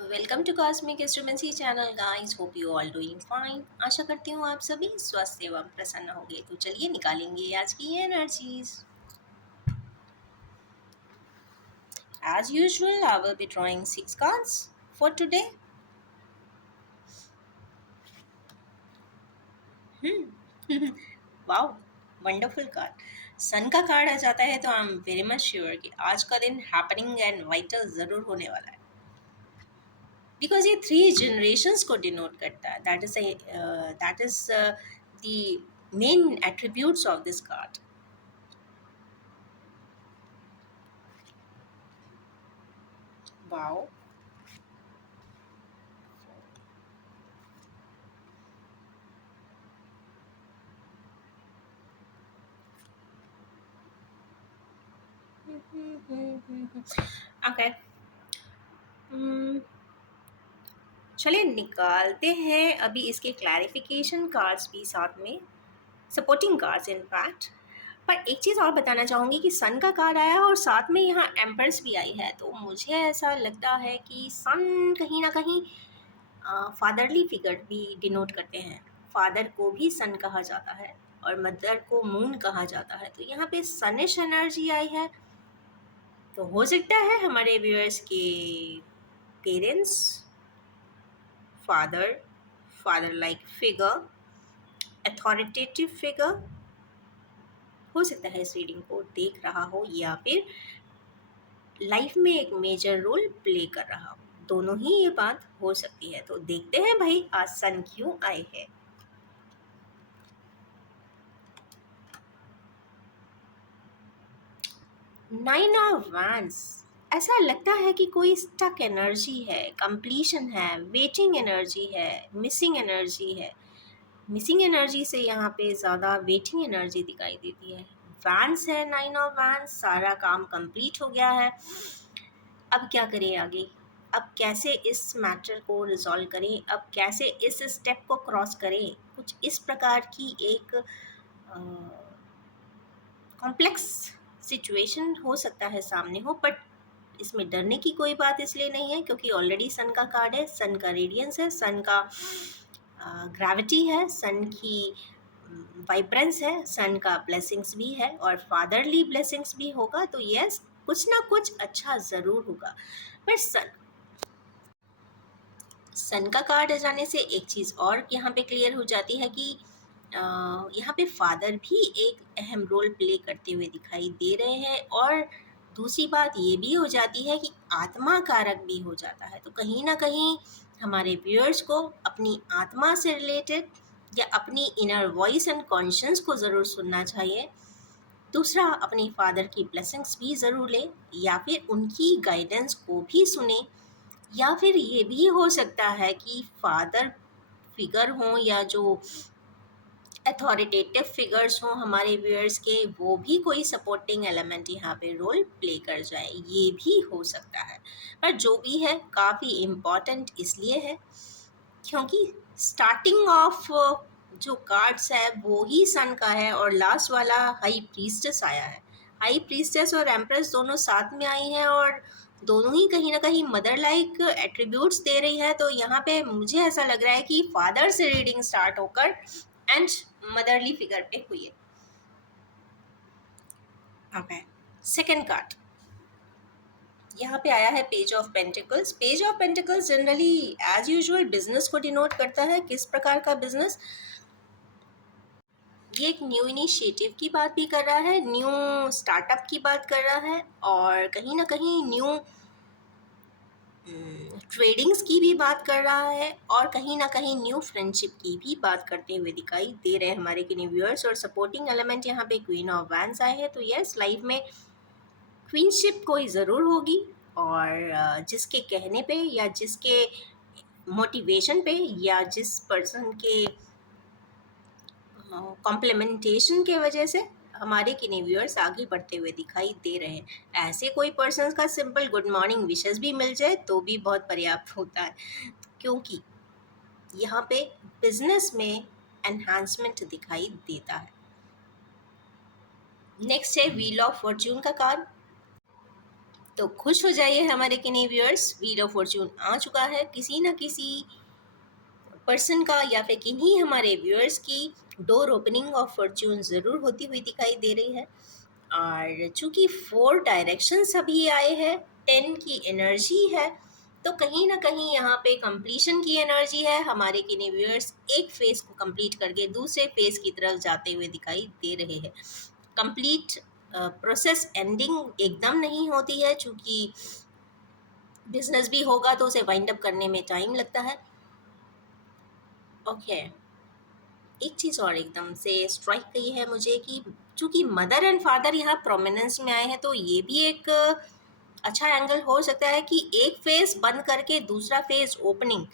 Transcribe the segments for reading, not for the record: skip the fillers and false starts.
Welcome to cosmic astromancy channel guys, hope you all doing fine. आशा करती हूँ आप सभी स्वस्थ एवं प्रसन्न होंगे। तो चलिए निकालेंगे आज की energies. As usual I will be drawing 6 cards for today. Wow, wonderful card. Sun का कार्ड आ जाता है तो I am very much sure कि आज का दिन हैपनिंग एंड वाइटल ज़रूर होने वाला है, बिकॉज ये 3 जनरेशंस को डिनोट करता है। That is the main attributes of this card. Wow, okay. चलिए निकालते हैं अभी इसके क्लैरिफिकेशन कार्ड्स भी साथ में, सपोर्टिंग कार्ड्स इनफैक्ट। पर एक चीज़ और बताना चाहूँगी कि सन का कार्ड आया है और साथ में यहाँ एम्प्रेस भी आई है, तो मुझे ऐसा लगता है कि सन कहीं ना कहीं फादरली फिगर भी डिनोट करते हैं। फादर को भी सन कहा जाता है और मदर को मून कहा जाता है, तो यहाँ पे सनिश एनर्जी आई है। तो हो सकता है हमारे व्यूअर्स के parents, father, father like figure, authoritative figure हो सकता है इस रीडिंग को देख रहा हो या फिर लाइफ में एक मेजर रोल प्ले कर रहा हो। दोनों ही ये बात हो सकती है। तो देखते हैं भाई आज सन क्यों आए हैं। नाइन ऑफ वैंड्स, ऐसा लगता है कि कोई स्टक एनर्जी है, कंप्लीशन है, वेटिंग एनर्जी है, मिसिंग एनर्जी है। मिसिंग एनर्जी से यहाँ पे ज़्यादा वेटिंग एनर्जी दिखाई देती है। वैंस है, नाइन ऑफ वैंस, सारा काम कंप्लीट हो गया है। अब क्या करें आगे? अब कैसे इस मैटर को रिजॉल्व करें? अब कैसे इस स्टेप को क्रॉस करें? कुछ इस प्रकार की एक कॉम्प्लेक्स सिचुएशन हो सकता है सामने हो, बट इसमें डरने की कोई बात इसलिए नहीं है क्योंकि ऑलरेडी सन का कार्ड है, सन का रेडियंस है, सन का ग्रेविटी है, सन की वाइब्रेंस है, सन का ब्लेसिंग्स भी है और फादरली ब्लेसिंग्स भी होगा। तो यस, कुछ ना कुछ अच्छा ज़रूर होगा। पर सन का कार्ड आ जाने से एक चीज़ और यहाँ पे क्लियर हो जाती है कि यहाँ पे फादर भी एक अहम रोल प्ले करते हुए दिखाई दे रहे हैं। और दूसरी बात ये भी हो जाती है कि आत्मा कारक भी हो जाता है। तो कहीं ना कहीं हमारे व्यूअर्स को अपनी आत्मा से रिलेटेड या अपनी इनर वॉइस एंड कॉन्शियंस को ज़रूर सुनना चाहिए। दूसरा, अपने फादर की ब्लेसिंग्स भी ज़रूर लें या फिर उनकी गाइडेंस को भी सुने। या फिर ये भी हो सकता है कि फादर फिगर हों या जो अथॉरिटेटिव फिगर्स हों हमारे व्यूअर्स के, वो भी कोई सपोर्टिंग एलिमेंट यहाँ पे रोल प्ले कर जाए, ये भी हो सकता है। पर जो भी है काफ़ी इम्पॉर्टेंट इसलिए है क्योंकि स्टार्टिंग ऑफ जो कार्ड्स है वो ही सन का है और लास्ट वाला हाई प्रीस्टेस आया है। हाई प्रीस्टेस और एम्प्रेस दोनों साथ में आई हैं और दोनों ही कहीं ना कहीं मदर लाइक एट्रीब्यूट्स दे रही है। तो यहाँ पे मुझे ऐसा लग रहा है कि फादर से रीडिंग स्टार्ट होकर एंड मदरली फिगर पे हुई है। ओके, सेकेंड कार्ड यहाँ पे आया है page of pentacles. Page of pentacles generally as usual business को डिनोट करता है। किस प्रकार का बिजनेस? ये एक न्यू इनिशिएटिव की बात भी कर रहा है, न्यू स्टार्टअप की बात कर रहा है और कहीं ना कहीं न्यू ट्रेडिंग्स की भी बात कर रहा है और कहीं ना कहीं न्यू फ्रेंडशिप की भी बात करते हुए दिखाई दे रहे हैं हमारे किन्हीं व्यूअर्स। और सपोर्टिंग एलिमेंट यहाँ पे क्वीन ऑफ वैंस आए हैं। तो यस, लाइफ में क्वीनशिप कोई ज़रूर होगी और जिसके कहने पे या जिसके मोटिवेशन पे या जिस पर्सन के कॉम्प्लीमेंटेशन के वजह से हमारे किन्हीं व्यूअर्स आगे बढ़ते हुए दिखाई दे रहे हैं। ऐसे कोई पर्सन का सिंपल गुड मॉर्निंग विशेस भी मिल जाए तो भी बहुत पर्याप्त होता है, क्योंकि यहाँ पे बिजनेस में एनहांसमेंट दिखाई देता है। नेक्स्ट है व्हील ऑफ फॉर्च्यून का कार्ड। तो खुश हो जाइए हमारे किन्हीं व्यूअर्स, व्हील ऑफ फॉर्च्यून आ चुका है। किसी न किसी पर्सन का या फिर किन्हीं हमारे व्यूअर्स की डोर ओपनिंग ऑफ फॉर्च्यून ज़रूर होती हुई दिखाई दे रही है। और चूंकि 4 डायरेक्शंस अभी आए हैं, 10 की एनर्जी है, तो कहीं ना कहीं यहाँ पे कंप्लीशन की एनर्जी है। हमारे किन्हीं व्यूअर्स एक फेज को कंप्लीट करके दूसरे फेज की तरफ जाते हुए दिखाई दे रहे हैं। कंप्लीट प्रोसेस एंडिंग एकदम नहीं होती है, चूंकि बिजनेस भी होगा तो उसे वाइंड अप करने में टाइम लगता है। ओके, एक चीज़ और एकदम से स्ट्राइक गई है मुझे कि चूंकि मदर एंड फादर यहाँ प्रोमिनेंस में आए हैं, तो ये भी एक अच्छा एंगल हो सकता है कि एक फेज बंद करके दूसरा फेज ओपनिंग,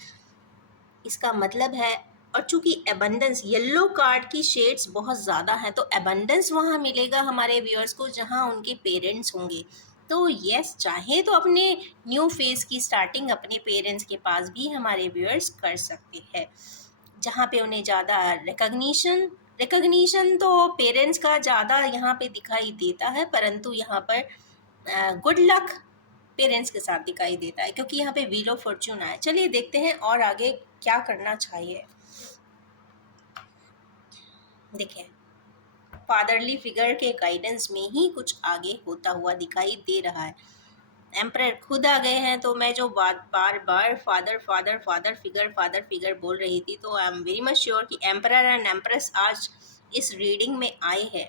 इसका मतलब है। और चूंकि एबंडेंस, येलो कार्ड की शेड्स बहुत ज़्यादा हैं, तो एबंडेंस वहाँ मिलेगा हमारे व्यूअर्स को जहाँ उनके पेरेंट्स होंगे। तो यस, चाहे तो अपने न्यू फेज की स्टार्टिंग अपने पेरेंट्स के पास भी हमारे व्यूअर्स कर सकते हैं, जहाँ पे उन्हें ज़्यादा रिकग्निशन तो पेरेंट्स का ज़्यादा यहाँ पे दिखाई देता है, परंतु यहाँ पर गुड लक पेरेंट्स के साथ दिखाई देता है, क्योंकि यहाँ पे व्हील ऑफ फॉर्च्यून आया। चलिए देखते हैं और आगे क्या करना चाहिए। देखें, फादरली फिगर के गाइडेंस में ही कुछ आगे होता हुआ दिखाई दे रहा है। एम्परर खुद आ गए हैं, तो मैं जो बात बार बार फादर फिगर बोल रही थी, तो I am very much sure कि एम्परर एंड एम्प्रेस आज इस रीडिंग में आए हैं।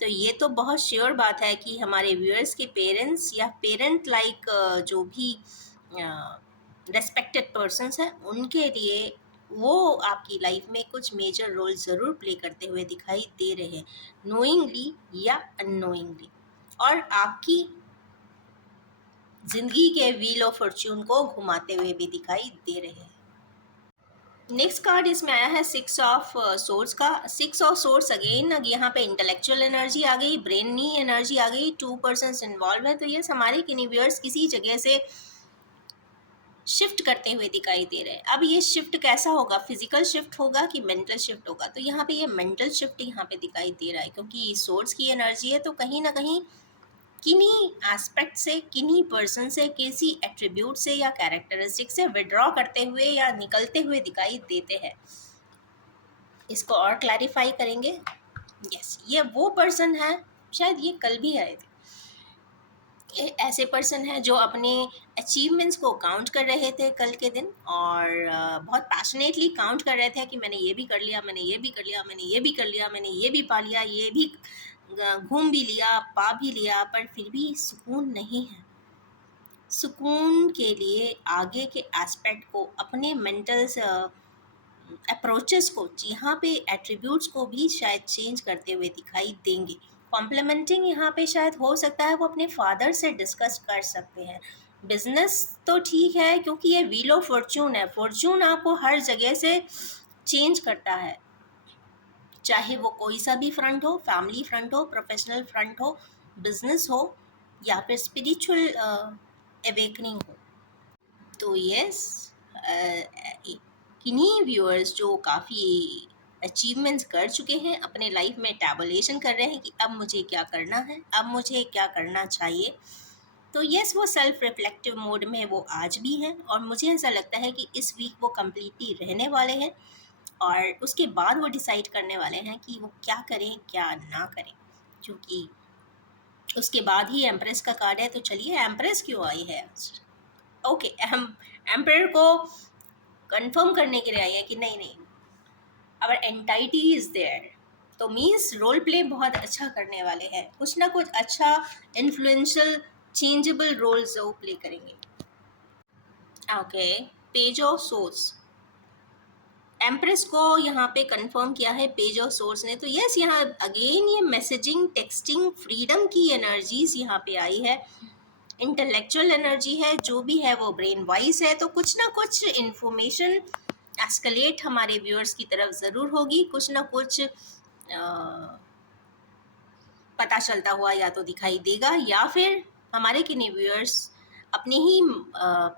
तो ये तो बहुत श्योर बात है कि हमारे व्यूअर्स के पेरेंट्स या पेरेंट लाइक जो भी रेस्पेक्टेड पर्सन्स हैं, उनके लिए वो आपकी लाइफ में कुछ मेजर रोल ज़रूर प्ले करते हुए दिखाई दे रहे हैं, नोइंगली या अननोइंगली, और आपकी जिंदगी के व्हील ऑफ फॉर्च्यून को घुमाते हुए भी दिखाई दे रहे हैं। नेक्स्ट कार्ड इसमें आया है 6 ऑफ सोर्स का। 6 ऑफ सोर्स अगेन यहाँ पे इंटेलेक्चुअल एनर्जी आ गई, ब्रेनी एनर्जी आ गई, 2 पर्सन्स इन्वॉल्व है। तो ये हमारे किन्हीं किसी जगह से शिफ्ट करते हुए दिखाई दे रहे हैं। अब ये शिफ्ट कैसा होगा, फिजिकल शिफ्ट होगा कि मेंटल शिफ्ट होगा? तो यहाँ पे ये मेंटल शिफ्ट यहाँ पे दिखाई दे रहा है, क्योंकि सोर्स की एनर्जी है, तो कहीं ना कहीं किन्हीं एस्पेक्ट से, किन्हीं पर्सन से, किसी एट्रीब्यूट से या कैरेक्टरिस्टिक से विड्रॉ करते हुए या निकलते हुए दिखाई देते हैं। इसको और क्लैरिफाई करेंगे। यस, ये वो पर्सन है, शायद ये कल भी आए थे, ये ऐसे पर्सन है जो अपने अचीवमेंट्स को काउंट कर रहे थे कल के दिन, और बहुत पैशनेटली काउंट कर रहे थे कि मैंने ये भी कर लिया, मैंने ये भी कर लिया, मैंने ये भी कर लिया, मैंने ये भी पा लिया, ये भी घूम भी लिया, पा भी लिया, पर फिर भी सुकून नहीं है। सुकून के लिए आगे के एस्पेक्ट को, अपने मेंटल अप्रोचेस को, यहाँ पे एट्रीब्यूट्स को भी शायद चेंज करते हुए दिखाई देंगे। कॉम्प्लीमेंटिंग यहाँ पे शायद हो सकता है वो अपने फादर से डिस्कस कर सकते हैं। बिजनेस तो ठीक है, क्योंकि ये व्हील ऑफ फॉर्च्यून है। फॉर्च्यून आपको हर जगह से चेंज करता है, चाहे वो कोई सा भी फ्रंट हो, फैमिली फ्रंट हो, प्रोफेशनल फ्रंट हो, बिजनेस हो, या फिर स्पिरिचुअल अवेकनिंग हो। तो यस, किन्हीं व्यूअर्स जो काफ़ी अचीवमेंट्स कर चुके हैं, अपने लाइफ में टैबुलेशन कर रहे हैं कि अब मुझे क्या करना है, अब मुझे क्या करना चाहिए। तो यस, वो सेल्फ रिफ्लेक्टिव मोड में वो आज भी हैं, और मुझे ऐसा लगता है कि इस वीक वो कम्प्लीटली रहने वाले हैं, और उसके बाद वो डिसाइड करने वाले हैं कि वो क्या करें क्या ना करें, क्योंकि उसके बाद ही एम्प्रेस का कार्ड है। तो चलिए, एम्प्रेस क्यों आई है? ओके, एम्परर को कंफर्म करने के लिए आई है कि नहीं नहीं, आवर एंटाइटी इज देयर। तो मीन्स रोल प्ले बहुत अच्छा करने वाले हैं, कुछ ना कुछ अच्छा इन्फ्लुएंशियल चेंजेबल रोल्स वो प्ले करेंगे। Okay, page of source, empress को यहाँ पे कंफर्म किया है पेज ऑफ सोर्स ने। तो यस, यहाँ अगेन ये मैसेजिंग, टेक्सटिंग, फ्रीडम की एनर्जीज यहाँ पे आई है। इंटेलेक्चुअल एनर्जी है, जो भी है वो ब्रेन वाइज है, तो कुछ ना कुछ इंफॉर्मेशन एस्केलेट हमारे व्यूअर्स की तरफ ज़रूर होगी, कुछ ना कुछ पता चलता हुआ या तो दिखाई देगा, या फिर हमारे किन्हीं व्यूअर्स अपने ही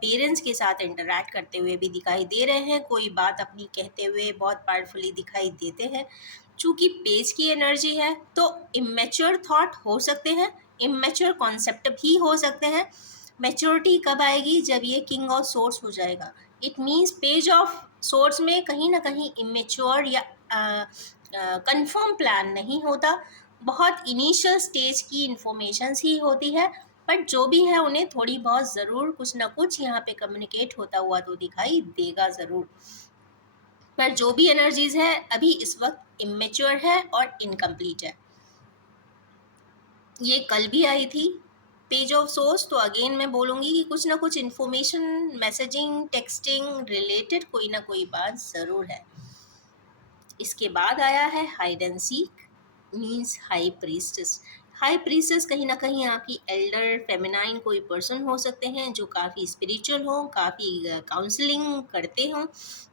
पेरेंट्स के साथ इंटरैक्ट करते हुए भी दिखाई दे रहे हैं, कोई बात अपनी कहते हुए बहुत पावरफुली दिखाई देते हैं। चूँकि पेज की एनर्जी है, तो इमेच्योर थॉट हो सकते हैं, इमेच्योर कॉन्सेप्ट भी हो सकते हैं। मैच्योरिटी कब आएगी? जब ये किंग ऑफ सोर्स हो जाएगा। It means page of source में कहीं ना कहीं इमेच्योर या कंफर्म प्लान नहीं होता, बहुत इनिशियल स्टेज की इंफॉर्मेशन ही होती है, बट जो भी है उन्हें थोड़ी बहुत ज़रूर कुछ ना कुछ यहाँ पे कम्युनिकेट होता हुआ तो दिखाई देगा ज़रूर। पर जो भी एनर्जीज है अभी इस वक्त इमेच्योर है और इनकम्प्लीट है। ये कल भी आई थी पेज ऑफ सोर्स, तो अगेन मैं बोलूँगी कि कुछ ना कुछ इन्फॉर्मेशन, मैसेजिंग, टेक्सटिंग रिलेटेड कोई ना कोई बात ज़रूर है। इसके बाद आया है hide and seek, means high priestess. High priestess कहीं ना कहीं आपकी एल्डर फेमिनाइन कोई पर्सन हो सकते हैं जो काफ़ी स्पिरिचुअल हो, काफ़ी काउंसलिंग करते हों।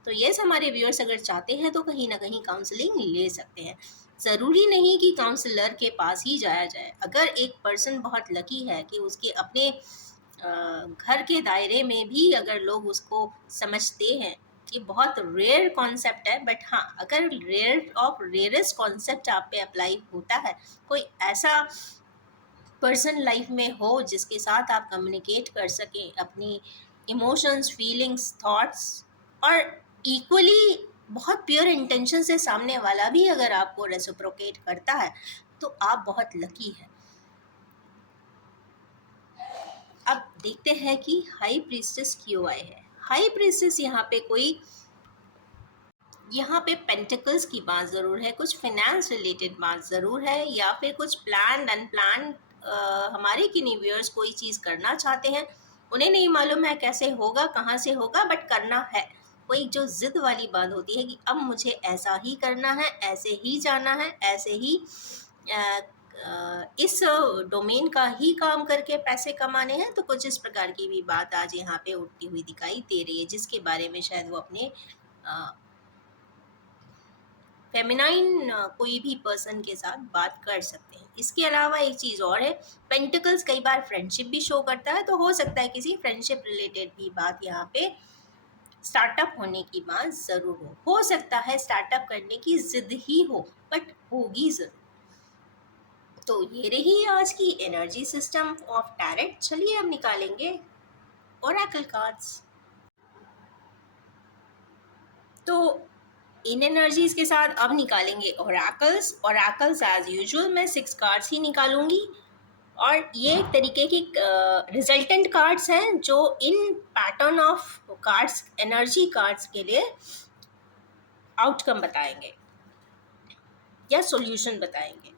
तो यस, हमारे व्यूअर्स अगर चाहते हैं तो कहीं ना कहीं काउंसलिंग ले सकते हैं। ज़रूरी नहीं कि काउंसलर के पास ही जाया जाए। अगर एक पर्सन बहुत लकी है कि उसके अपने घर के दायरे में भी अगर लोग उसको समझते हैं, ये बहुत रेयर कॉन्सेप्ट है, बट हाँ, अगर रेयर ऑफ रेयरेस्ट कॉन्सेप्ट आप पे अप्लाई होता है, कोई ऐसा पर्सन लाइफ में हो जिसके साथ आप कम्युनिकेट कर सकें अपनी इमोशंस, फीलिंग्स, थॉट्स, और इक्वली बहुत प्योर इंटेंशन से सामने वाला भी अगर आपको रेसिप्रोकेट करता है, तो आप बहुत लकी है। अब देखते हैं कि हाई प्रीस्टेस क्यों आए हैं। हाई प्रीस्टेस यहाँ पे पेंटिकल्स की बात ज़रूर है, कुछ फाइनेंस रिलेटेड बात ज़रूर है, या फिर कुछ प्लान अनप्लान हमारे किन्हीं व्यूअर्स कोई चीज़ करना चाहते हैं, उन्हें नहीं मालूम है कैसे होगा, कहाँ से होगा, बट करना है। कोई जो ज़िद वाली बात होती है कि अब मुझे ऐसा ही करना है, ऐसे ही जाना है, ऐसे ही इस डोमेन का ही काम करके पैसे कमाने हैं, तो कुछ इस प्रकार की भी बात आज यहाँ पे उठती हुई दिखाई दे रही है, जिसके बारे में शायद वो अपने फेमिनाइन कोई भी पर्सन के साथ बात कर सकते हैं। इसके अलावा एक चीज़ और है, पेंटिकल्स कई बार फ्रेंडशिप भी शो करता है, तो हो सकता है किसी फ्रेंडशिप रिलेटेड भी बात यहाँ पे स्टार्टअप होने की बात ज़रूर हो सकता है स्टार्टअप करने की जिद ही हो, बट होगी ज़रूर। तो ये रही आज की एनर्जी सिस्टम ऑफ टैरेट। चलिए अब निकालेंगे ओरेकल कार्ड्स। तो इन एनर्जीज के साथ अब निकालेंगे ओरेकल्स। ओरेकल्स एज यूजुअल मैं 6 कार्ड्स ही निकालूंगी, और ये एक तरीके की रिजल्टेंट कार्ड्स हैं जो in pattern of cards, energy cards के लिए आउटकम बताएंगे या सॉल्यूशन बताएंगे।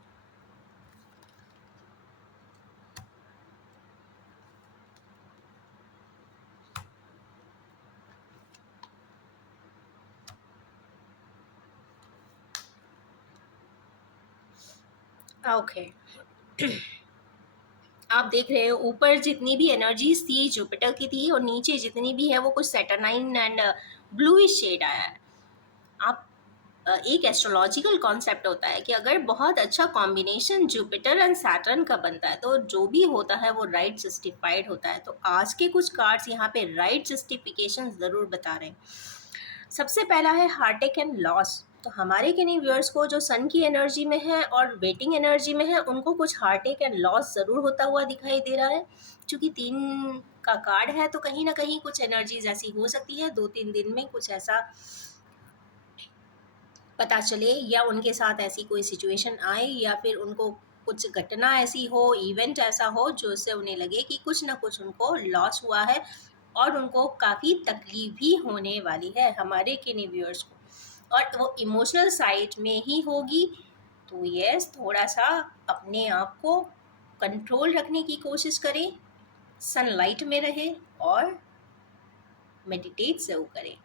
ओके आप देख रहे हो ऊपर जितनी भी एनर्जीज थी जुपिटर की थी, और नीचे जितनी भी है वो कुछ सैटरनाइन एंड ब्लूइश शेड आया है। आप एक एस्ट्रोलॉजिकल कॉन्सेप्ट होता है कि अगर बहुत अच्छा कॉम्बिनेशन जुपिटर एंड सैटर्न का बनता है तो जो भी होता है वो राइट जस्टिफाइड होता है। तो आज के कुछ कार्ड्स यहाँ पे राइट जस्टिफिकेशन ज़रूर बता रहे हैं। सबसे पहला है हार्टेक एंड लॉस। तो हमारे किन्हीं व्यूअर्स को जो सन की एनर्जी में है और वेटिंग एनर्जी में है, उनको कुछ हार्टेक एंड लॉस ज़रूर होता हुआ दिखाई दे रहा है। क्योंकि 3 का कार्ड है तो कहीं ना कहीं कुछ एनर्जीज ऐसी हो सकती है 2-3 दिन में कुछ ऐसा पता चले, या उनके साथ ऐसी कोई सिचुएशन आए, या फिर उनको कुछ घटना ऐसी हो, इवेंट ऐसा हो जो उससे उन्हें लगे कि कुछ ना कुछ उनको लॉस हुआ है और उनको काफ़ी तकलीफ भी होने वाली है हमारे किन्हीं व्यूअर्स को, और वो इमोशनल साइड में ही होगी। तो यस, थोड़ा सा अपने आप को कंट्रोल रखने की कोशिश करें, सनलाइट में रहें और मेडिटेट ज़रूर करें।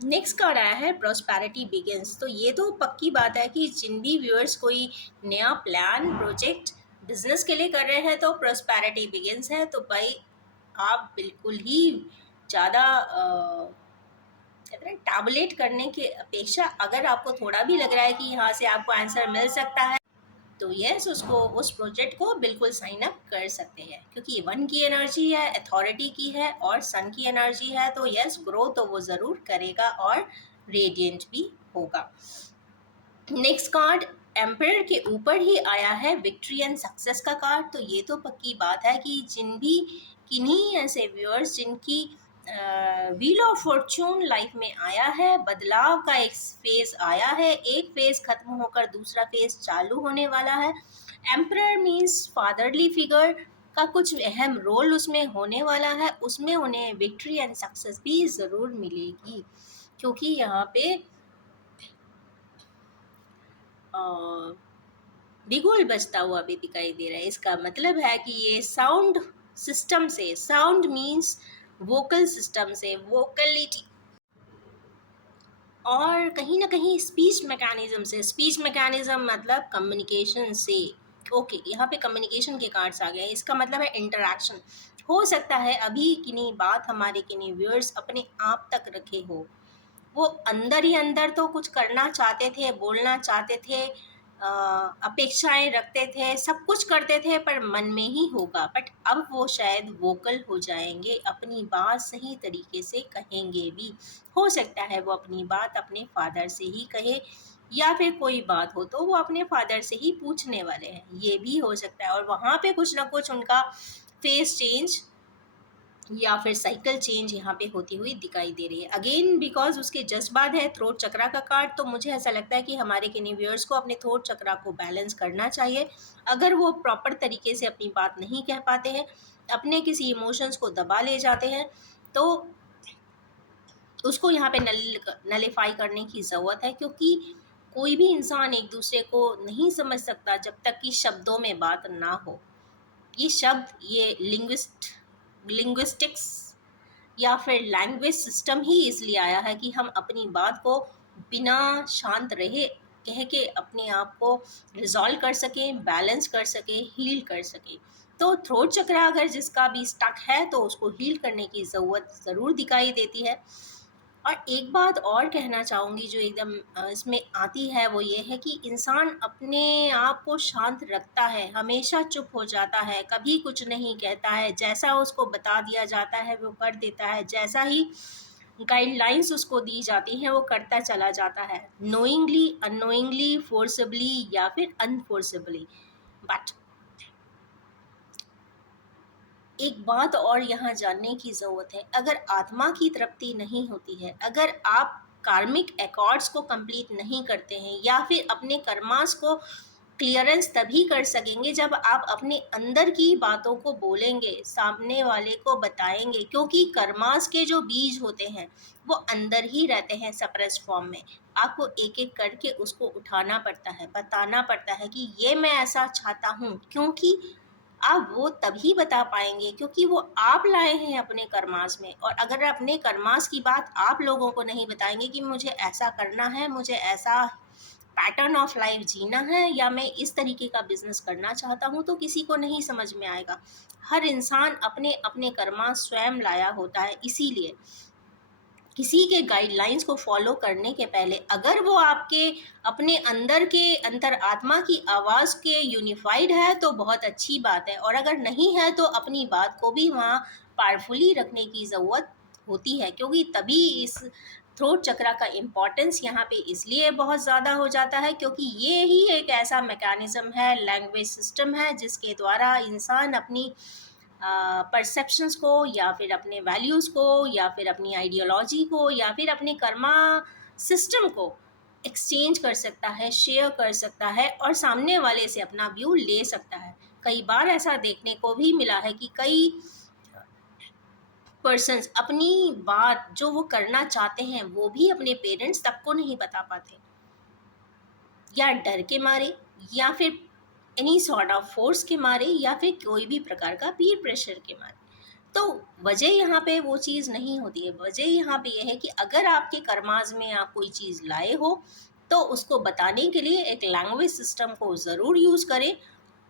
नेक्स्ट कार्ड आया है प्रॉस्पेरिटी बिगिंस। तो ये तो पक्की बात है कि जिन भी व्यूअर्स कोई नया प्लान, प्रोजेक्ट, बिजनेस के लिए कर रहे हैं तो प्रॉस्पेरिटी बिगिंस है। तो भाई आप बिल्कुल ही ज़्यादा कहते हैं टैबुलेट करने की अपेक्षा, अगर आपको थोड़ा भी लग रहा है कि यहाँ से आपको आंसर मिल सकता है, तो यस, उसको, उस प्रोजेक्ट को बिल्कुल साइन अप कर सकते हैं, क्योंकि 1 की एनर्जी है, अथॉरिटी की है और सन की एनर्जी है। तो यस, ग्रो तो वो ज़रूर करेगा और रेडिएंट भी होगा। नेक्स्ट कार्ड एम्परर के ऊपर ही आया है विक्ट्री एंड सक्सेस का कार्ड, तो ये तो पक्की बात है कि किन्हीं ऐसे व्यूअर्स जिनकी व्हील ऑफ फॉर्चून लाइफ में आया है, बदलाव का एक फेज आया है, एक फेज खत्म होकर दूसरा फेज चालू होने वाला है। एम्परर मीन्स फादरली फिगर का कुछ अहम रोल उसमें होने वाला है, उसमें उन्हें विक्ट्री एंड सक्सेस भी ज़रूर मिलेगी, क्योंकि यहाँ पे बिगुल बजता हुआ भी दिखाई दे रहा है। इसका मतलब है कि ये साउंड सिस्टम से, साउंड मीन्स वोकल सिस्टम से, वोकलिटी और कहीं ना कहीं स्पीच मैकेनिज्म से। स्पीच मैकेनिज्म मतलब कम्युनिकेशन से। ओके, यहाँ पे कम्युनिकेशन के कार्ड्स आ गए, इसका मतलब है इंटरेक्शन। हो सकता है अभी किन्हीं बात हमारे किन्हीं व्यूअर्स अपने आप तक रखे हो, वो अंदर ही अंदर तो कुछ करना चाहते थे, बोलना चाहते थे, अपेक्षाएं रखते थे, सब कुछ करते थे, पर मन में ही होगा। बट अब वो शायद वोकल हो जाएंगे, अपनी बात सही तरीके से कहेंगे भी। हो सकता है वो अपनी बात अपने फादर से ही कहे, या फिर कोई बात हो तो वो अपने फादर से ही पूछने वाले हैं, ये भी हो सकता है। और वहाँ पे कुछ ना कुछ उनका फेस चेंज या फिर साइकिल चेंज यहाँ पे होती हुई दिखाई दे रही है। अगेन बिकॉज उसके जज्बात है थ्रोट चक्रा का कार्ड, तो मुझे ऐसा लगता है कि हमारे किन्हीं व्यूअर्स को अपने थ्रोट चक्रा को बैलेंस करना चाहिए। अगर वो प्रॉपर तरीके से अपनी बात नहीं कह पाते हैं, अपने किसी इमोशंस को दबा ले जाते हैं, तो उसको यहाँ पे नलीफाई करने की ज़रूरत है, क्योंकि कोई भी इंसान एक दूसरे को नहीं समझ सकता जब तक कि शब्दों में बात ना हो। ये शब्द, ये लिंग्विस्टिक्स या फिर लैंग्वेज सिस्टम ही इसलिए आया है कि हम अपनी बात को बिना शांत रहे कह के अपने आप को रिजॉल्व कर सकें, बैलेंस कर सकें, हील कर सकें। तो थ्रोट चक्रा अगर जिसका भी स्टक है तो उसको हील करने की ज़रूरत ज़रूर दिखाई देती है। और एक बात और कहना चाहूँगी जो एकदम इसमें आती है, वो ये है कि इंसान अपने आप को शांत रखता है, हमेशा चुप हो जाता है, कभी कुछ नहीं कहता है, जैसा उसको बता दिया जाता है वो कर देता है, जैसा ही गाइडलाइंस उसको दी जाती हैं वो करता चला जाता है, नोइंगली, अननोइंगली, फोर्सबली या फिर अनफोर्सबली। बट एक बात और यहाँ जानने की ज़रूरत है, अगर आत्मा की तृप्ति नहीं होती है, अगर आप कार्मिक अकॉर्ड्स को कंप्लीट नहीं करते हैं, या फिर अपने कर्मास को क्लियरेंस तभी कर सकेंगे जब आप अपने अंदर की बातों को बोलेंगे, सामने वाले को बताएंगे, क्योंकि कर्मास के जो बीज होते हैं वो अंदर ही रहते हैं सप्रेस फॉर्म में। आपको एक एक करके उसको उठाना पड़ता है, बताना पड़ता है कि ये मैं ऐसा चाहता हूँ, क्योंकि आप वो तभी बता पाएंगे क्योंकि वो आप लाए हैं अपने कर्मास में। और अगर अपने कर्मास की बात आप लोगों को नहीं बताएंगे कि मुझे ऐसा करना है, मुझे ऐसा पैटर्न ऑफ लाइफ जीना है, या मैं इस तरीके का बिजनेस करना चाहता हूँ, तो किसी को नहीं समझ में आएगा। हर इंसान अपने अपने कर्मा स्वयं लाया होता है, इसीलिए किसी के गाइडलाइंस को फॉलो करने के पहले अगर वो आपके अपने अंदर के अंतर आत्मा की आवाज़ के यूनिफाइड है तो बहुत अच्छी बात है, और अगर नहीं है तो अपनी बात को भी वहाँ पावरफुली रखने की ज़रूरत होती है, क्योंकि तभी इस थ्रोट चक्रा का इम्पोर्टेंस यहाँ पे इसलिए बहुत ज़्यादा हो जाता है, क्योंकि ये ही एक ऐसा मैकेनिज़्म है, लैंग्वेज सिस्टम है, जिसके द्वारा इंसान अपनी परसेप्शंस को, या फिर अपने वैल्यूज़ को, या फिर अपनी आइडियोलॉजी को, या फिर अपने कर्मा सिस्टम को एक्सचेंज कर सकता है, शेयर कर सकता है, और सामने वाले से अपना व्यू ले सकता है। कई बार ऐसा देखने को भी मिला है कि कई पर्सन्स अपनी बात जो वो करना चाहते हैं वो भी अपने पेरेंट्स तक को नहीं बता पाते, या डर के मारे, या फिर एनी सॉर्ट ऑफ फोर्स के मारे, या फिर कोई भी प्रकार का पीर प्रेशर के मारे। तो वजह यहाँ पे वो चीज़ नहीं होती है। वजह यहाँ पे ये है कि अगर आपके कर्माज में आप कोई चीज़ लाए हो तो उसको बताने के लिए एक लैंग्वेज सिस्टम को ज़रूर यूज़ करें,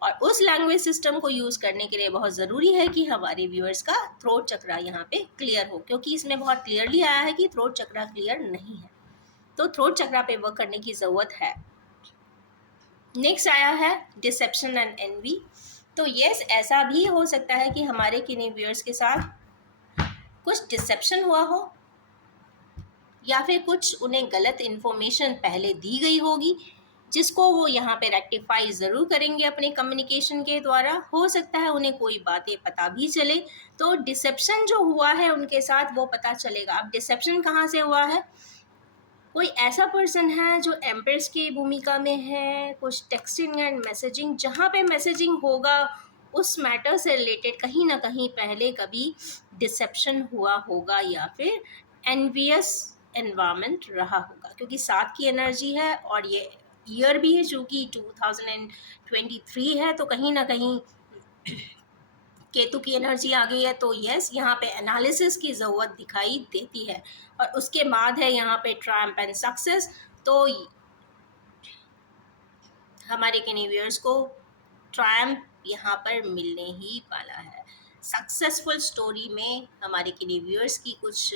और उस लैंग्वेज सिस्टम को यूज़ करने के लिए बहुत ज़रूरी है कि हमारे व्यूअर्स का थ्रोट चक्रा यहाँ पे क्लियर हो, क्योंकि इसमें बहुत क्लियरली आया है कि थ्रोट चक्रा क्लियर नहीं है, तो थ्रोट चक्रा पे वर्क करने की ज़रूरत है। नेक्स्ट आया है डिसेप्शन एंड एनवी। तो यस, ऐसा भी हो सकता है कि हमारे किन्हीं व्यूअर्स के साथ कुछ डिसेप्शन हुआ हो, या फिर कुछ उन्हें गलत इन्फॉर्मेशन पहले दी गई होगी, जिसको वो यहाँ पे रेक्टिफाई ज़रूर करेंगे अपने कम्युनिकेशन के द्वारा। हो सकता है उन्हें कोई बातें पता भी चले, तो डिसेप्शन जो हुआ है उनके साथ वो पता चलेगा। अब डिसेप्शन कहाँ से हुआ है? कोई ऐसा पर्सन है जो एम्प्रेस की भूमिका में है, कुछ टेक्सटिंग एंड मैसेजिंग, जहाँ पे मैसेजिंग होगा उस मैटर से रिलेटेड कहीं ना कहीं पहले कभी डिसेप्शन हुआ होगा, या फिर एनवियस एनवायरनमेंट रहा होगा, क्योंकि 7 की एनर्जी है और ये ईयर भी है चूँकि 2023 है, तो कहीं ना कहीं केतु की एनर्जी आ गई है। तो यस, यहाँ पे एनालिसिस की ज़रूरत दिखाई देती है। और उसके बाद है यहाँ पे ट्रायम्फ एंड सक्सेस। तो हमारे कैनिवियर्स को ट्रायम्फ यहाँ पर मिलने ही वाला है। सक्सेसफुल स्टोरी में हमारे कैनिवियर्स की कुछ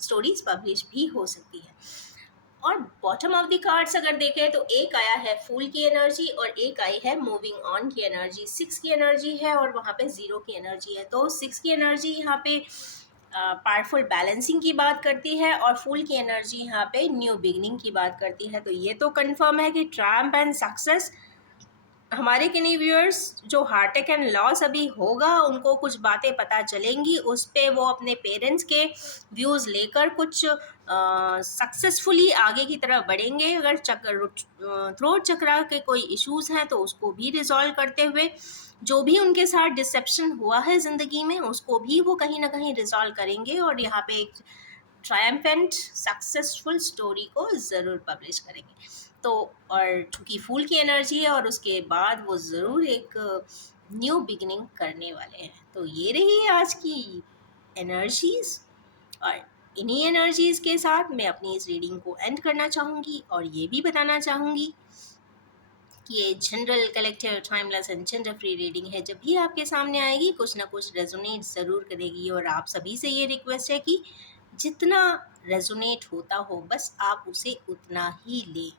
स्टोरीज पब्लिश भी हो सकती है। और बॉटम ऑफ द कार्ड्स अगर देखें तो एक आया है फूल की एनर्जी और एक आई है मूविंग ऑन की एनर्जी। 6 की एनर्जी है और वहाँ पे 0 की एनर्जी है। तो 6 की एनर्जी यहाँ पे पावरफुल बैलेंसिंग की बात करती है और फूल की एनर्जी यहाँ पे न्यू बिगनिंग की बात करती है। तो ये तो कंफर्म है कि ट्रायम्फ एंड सक्सेस हमारे किन्हीं व्यूअर्स जो हार्टेक एंड लॉस अभी होगा उनको कुछ बातें पता चलेंगी, उस पे वो अपने पेरेंट्स के व्यूज़ लेकर कुछ सक्सेसफुली आगे की तरफ बढ़ेंगे। अगर थ्रोट चक्रा के कोई इश्यूज हैं तो उसको भी रिजॉल्व करते हुए, जो भी उनके साथ डिसेप्शन हुआ है ज़िंदगी में उसको भी वो कहीं ना कहीं रिजॉल्व करेंगे और यहाँ पे एक ट्रायम्फेंट सक्सेसफुल स्टोरी को ज़रूर पब्लिश करेंगे। तो और चूँकि फूल की एनर्जी है और उसके बाद वो ज़रूर एक न्यू बिगिनिंग करने वाले हैं। तो ये रही आज की एनर्जीज़, और इन्हीं एनर्जीज़ के साथ मैं अपनी इस रीडिंग को एंड करना चाहूँगी और ये भी बताना चाहूँगी कि ये general collective timeless and gender free reading है। जब भी आपके सामने आएगी कुछ ना कुछ रेजोनेट ज़रूर करेगी, और आप सभी से ये रिक्वेस्ट है कि जितना रेजोनेट होता हो बस आप उसे उतना ही लें।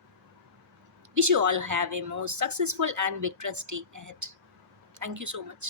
Wish you all have a most successful and victorious day ahead. Thank you so much.